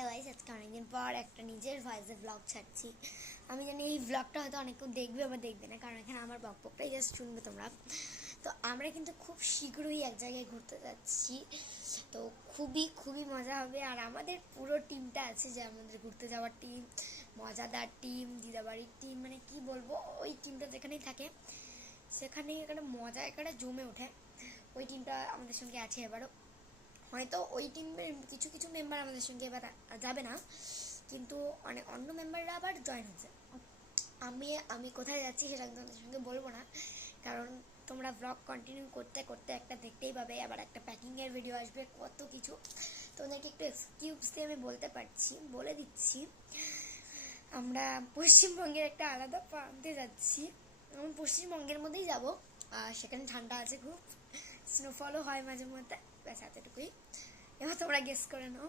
Hello guys, আজকে অনেকদিন পর একটা নিজের ভয়েসে ব্লগ ছাড়ছি। আমি জানি এই ব্লগটা হয়তো অনেক কেউ দেখবে আবার দেখবে না, কারণ এখানে আমার বকবকটাই জাস্ট শুনবে তোমরা। তো আমরা কিন্তু খুব শীঘ্রই এক জায়গায় ঘুরতে যাচ্ছি, তো খুবই খুবই মজা হবে। আর আমাদের পুরো টিমটা আছে, যে আমাদের ঘুরতে যাওয়ার টিম, মজাদার টিম, দিদাবাড়ির টিম, মানে কি বলবো, ওই টিমটা যেখানেই থাকে সেখানেই একটা মজা একটা জমে ওঠে। ওই টিমটা আমাদের সঙ্গে আছে এবারও। হয়তো ওই টিমের কিছু কিছু মেম্বার আমাদের সঙ্গে এবার যাবে না, কিন্তু অনেক অন্য মেম্বাররা আবার জয়েন হচ্ছে। আমি আমি কোথায় যাচ্ছি সেটা তোমাদের সঙ্গে বলবো না, কারণ তোমরা ব্লগ কন্টিনিউ করতে করতে একটা দেখতেই পাবে, আবার একটা প্যাকিংয়ের ভিডিও আসবে, কত কিছু। তোমাদেরকে একটু এক্সকিউজ দিয়ে আমি বলে দিচ্ছি, আমরা পশ্চিমবঙ্গের একটা আলাদা প্রান্তে যাচ্ছি। আমি পশ্চিমবঙ্গের মধ্যেই যাব, আর সেখানে ঠান্ডা আছে খুব, স্নোফলও হয় মাঝে মধ্যে, ব্যাস এতটুকুই। এবার তোমরা গেস করে নাও।